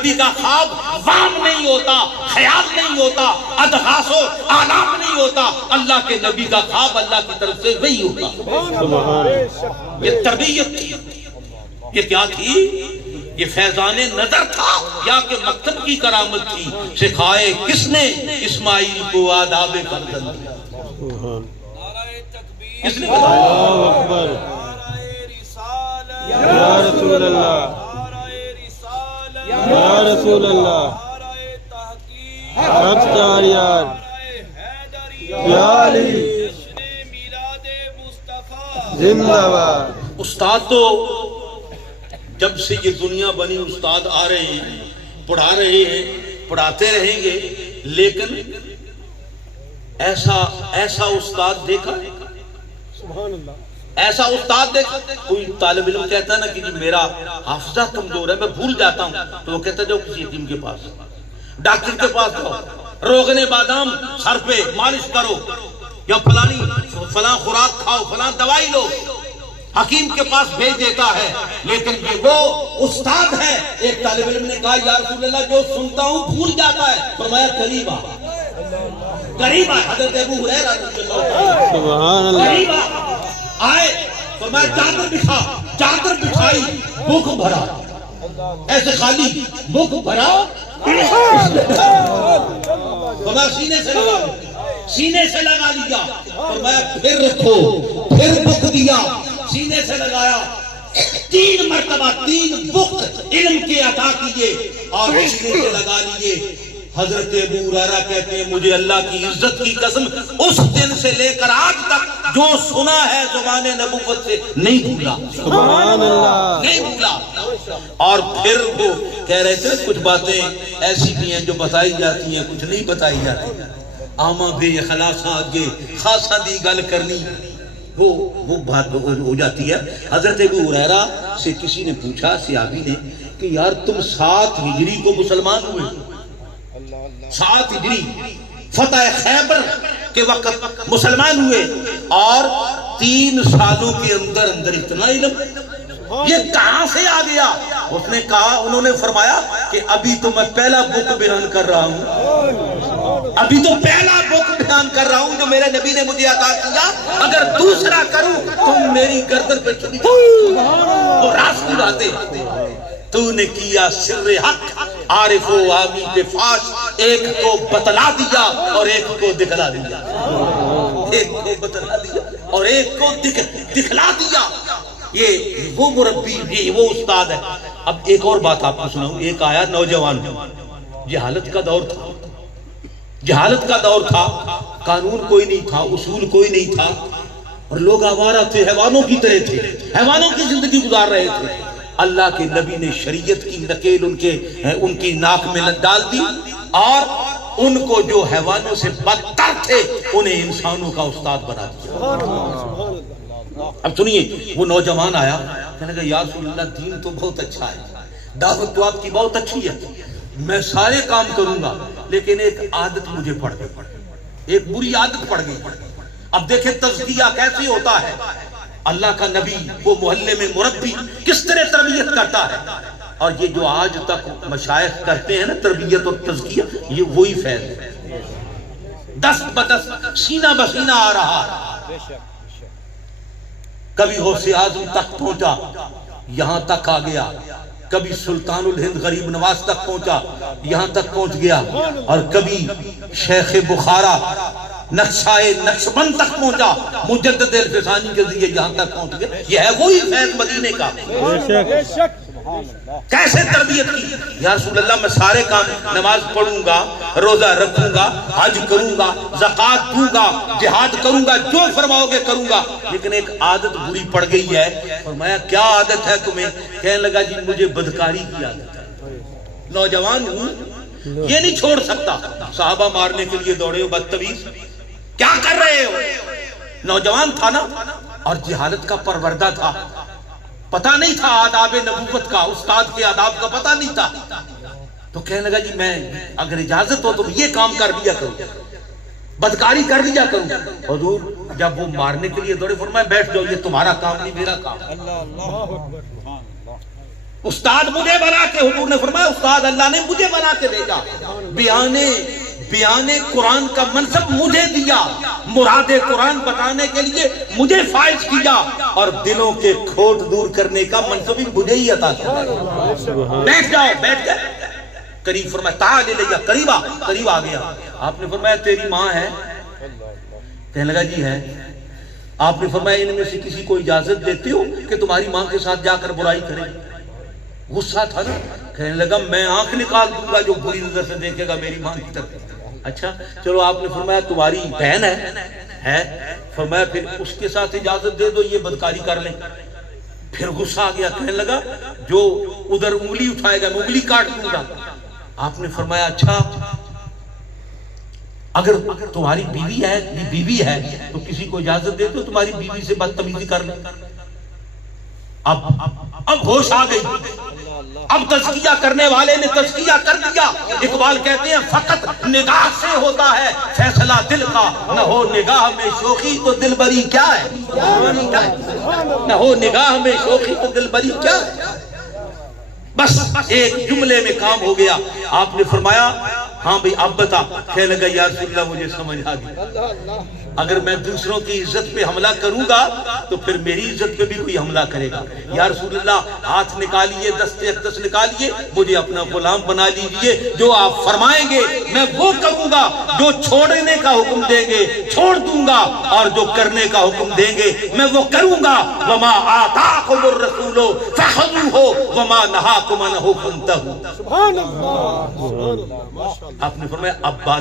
نبی کا خواب وام نہیں ہوتا، خیال نہیں ہوتا، ادغاث و آلام نہیں ہوتا، اللہ کے نبی کا خواب اللہ کی طرف سے وہی ہوتا۔ یہ تربیت تھی، یہ کیا تھی؟ یہ فیضان نظر تھا یا کہ مکتب کی کرامت تھی؟ سکھائے کس نے اسماعیل کو آداب فرزند؟ کس نے بتایا؟ اللہ اکبر، یا رسول اللہ، یا رسول اللہ، حق تاریار، یا علی، زندہ باد۔ استاد تو جب سے یہ دنیا بنی استاد آ رہے ہیں، پڑھا رہے ہیں، پڑھاتے رہیں گے، لیکن ایسا استاد دیکھا؟ سبحان اللہ۔ ایسا استاد دیکھا؟ کوئی طالب علم کہتا ہے نا کہ میرا حافظہ کمزور ہے، میں بھول جاتا ہوں، تو وہ کہتا ہے جاؤ کسی حکیم کے پاس، ڈاکٹر کے پاس جاؤ، روغن بادام سر پہ مالش کرو، یا فلاں خوراک کھاؤ، فلاں دوائی لو، حکیم کے پاس بھیج دیتا ہے۔ لیکن یہ وہ استاد ہے۔ ایک طالب علم نے کہا یا رسول اللہ جو سنتا ہوں بھول جاتا ہے، فرمایا قریب آ، قریب آ۔ حضرت ابو ہریرہ رضی اللہ عنہ سبحان اللہ، قریب آئے، فرمایا چادر بچھا، چادر بچھائی، بک بھرا، ایسے خالی بک بھرا، فرمایا سینے سے لگا لیا، سینے سے لگا لیا، فرمایا پھر رکھو، پھر بک دیا، سینے سے لگایا، 3 مرتبہ 3 بک علم کے عطا کیے اور سینے سے لگا لیے۔ حضرت ابو ہریرہ کہتے ہیں مجھے اللہ کی عزت کی قسم اس دن سے لے کر آج تک جو سنا ہے زبان نبوت سے نہیں بھولا، سبحان اللہ، نہیں بھولا۔ اور پھر وہ کہہ رہے تھے کچھ باتیں ایسی بھی ہیں جو بتائی جاتی ہیں، کچھ نہیں بتائی جاتی، آما بے خلاصہ آگے خاصہ دی گل کرنی، وہ بات ہو جاتی ہے۔ حضرت ابو ہریرہ سے کسی نے پوچھا، صحابی نے، کہ یار تم 7 ہجری کو مسلمان ہوئے، 7 ہجری فتح خیبر کے وقت مسلمان ہوئے، اور 3 سالوں کے اندر اتنا علم، یہ کہاں سے آ گیا؟ اس نے کہا، انہوں نے فرمایا کہ ابھی تو میں پہلا بک بیان کر رہا ہوں، ابھی تو پہلا بک بیان کر رہا ہوں جو میرے نبی نے مجھے عطا کیا، اگر دوسرا کروں تم میری گردن پہ چلی وہ راز اڑاتے۔ تو نے کیا سر حق عارف و عامی پہ فاش، ایک کو بتلا دیا اور ایک کو دکھلا دیا، ایک کو بتلا دیا اور ایک کو دکھلا دیا۔ یہ وہ مربی، یہ وہ استاد ہے۔ اب ایک اور بات آپ کو سناؤں، ایک آیا نوجوان، جہالت کا دور تھا، جہالت کا دور تھا، قانون کوئی نہیں تھا، اصول کوئی نہیں تھا، اور لوگ آوارہ تھے، حیوانوں کی طرح تھے، حیوانوں کی زندگی گزار رہے تھے۔ اللہ کے نبی نے شریعت کی نکیل ان کی ناک میں ڈال دی، اور ان کو جو حیوانوں سے بدتر تھے انہیں انسانوں کا استاد بنا دیا۔ اب سنیے، وہ نوجوان آیا، کہنے کہ یا رسول اللہ دین تو بہت اچھا ہے، دعوت تو آپ کی بہت اچھی ہے، میں سارے کام کروں گا، لیکن ایک عادت مجھے پڑ گئی، ایک بری عادت پڑ گئی۔ اب دیکھیں تزکیہ کیسے ہوتا ہے، اللہ کا نبی وہ محلے میں مربی کس طرح تربیت کرتا ہے، اور یہ جو آج تک مشائخ کرتے ہیں نا تربیت اور تزکیہ، یہ وہی فیض ہے، دست بدست سینہ بسینہ آ رہا ہے۔ کبھی غوث اعظم تک پہنچا، یہاں تک آ گیا، کبھی سلطان الہند غریب نواز تک پہنچا، یہاں تک پہنچ گیا، اور کبھی شیخ بخارا نقشۂ نقشبند تک پہنچا، مجدد الفسانی کے ذریعے یہاں تک پہنچ گیا۔ یہ ہے وہی فیض مدینے کا۔ کیسے تربیت کی؟ یا رسول اللہ میں سارے کام، نماز پڑھوں گا، روزہ رکھوں گا، حج کروں گا، زکوٰۃ دوں گا، جہاد کروں گا، جو فرماؤ گے کروں گا، لیکن ایک عادت بری پڑ گئی ہے۔ فرمایا کیا عادت ہے تمہیں؟ کہنے لگا جی مجھے بدکاری کی عادت ہے، نوجوان ہوں یہ نہیں چھوڑ سکتا۔ صحابہ مارنے کے لیے دوڑے ہو، بدتمیز کیا کر رہے ہو؟ نوجوان تھا نا، اور جہالت کا پروردہ تھا، پتہ نہیں تھا آداب نبوت کا، استاد کے آداب کا پتہ نہیں تھا، تو کہنے لگا جی میں اگر اجازت ہو تو یہ کام کر لیا کروں، بدکاری کر لیا کروں۔ حضور جب وہ مارنے کے لیے دوڑے، فرمایا بیٹھ جاؤ، یہ تمہارا کام نہیں میرا کام۔ استاد مجھے بنا کے، حضور نے فرمایا استاد اللہ نے مجھے بنا کے بھیجا، بیان قرآن کا منصب مجھے دیا، مراد قرآن بتانے کے لیے مجھے فائز کیا، اور دلوں کے کھوٹ دور کرنے کا منصب بھی مجھے ہی عطا کیا۔ بیٹھ جاؤ، بیٹھ گئے، قریب فرمایا تعال الیہ، قریب آ گیا۔ آپ نے فرمایا تیری ماں ہے؟ کہنے لگا جی ہے۔ آپ نے فرمایا ان میں سے کسی کو اجازت دیتے ہو کہ تمہاری ماں کے ساتھ جا کر برائی کرے؟ غصہ تھا نا، کہنے لگا میں آنکھ نکال دوں گا جو بری نظر سے دیکھے گا میری ماں کی طرف۔ اچھا چلو، آپ نے فرمایا تمہاری بہن ہے؟ فرمایا پھر اس کے ساتھ اجازت دے دو، یہ بدکاری کر لیں۔ پھر غصہ آ گیا، کہنے لگا جو ادھر انگلی اٹھائے گا میں انگلی کاٹ دوں گا۔ آپ نے فرمایا اچھا اگر تمہاری بیوی ہے تو کسی کو اجازت دے دو تمہاری بیوی سے بدتمیزی کر لیں۔ اب ہوش آ گئی، اب تزکیہ کرنے والے نے تزکیہ کر دیا۔ اقبال کہتے ہیں فقط نگاہ سے ہوتا ہے فیصلہ دل کا، نہ ہو نگاہ میں شوخی تو دل بری کیا ہے، نہ ہو نگاہ میں شوخی تو دل بری کیا ہے۔ بس ایک جملے میں کام ہو گیا۔ آپ نے فرمایا ہاں بھئی اب بتا۔ کہنے لگا یا رسول اللہ مجھے سمجھ آ گئی، اگر میں دوسروں کی عزت پہ حملہ کروں گا تو پھر میری عزت پہ بھی کوئی حملہ کرے گا۔ یا رسول اللہ ہاتھ نکالیے، دست اقدس نکالیے، مجھے اپنا غلام بنا لیجئے، جو آپ فرمائیں گے میں وہ کروں گا، جو چھوڑنے کا حکم دیں گے چھوڑ دوں گا، اور جو کرنے کا حکم دیں گے میں وہ کروں گا۔ وما آتاکم الرسول فخذوہ وما نہاکم عنہ فانتہوا۔ سبحان اللہ، سبحان اللہ، ماشاءاللہ۔ آپ نے فرمایا اب بات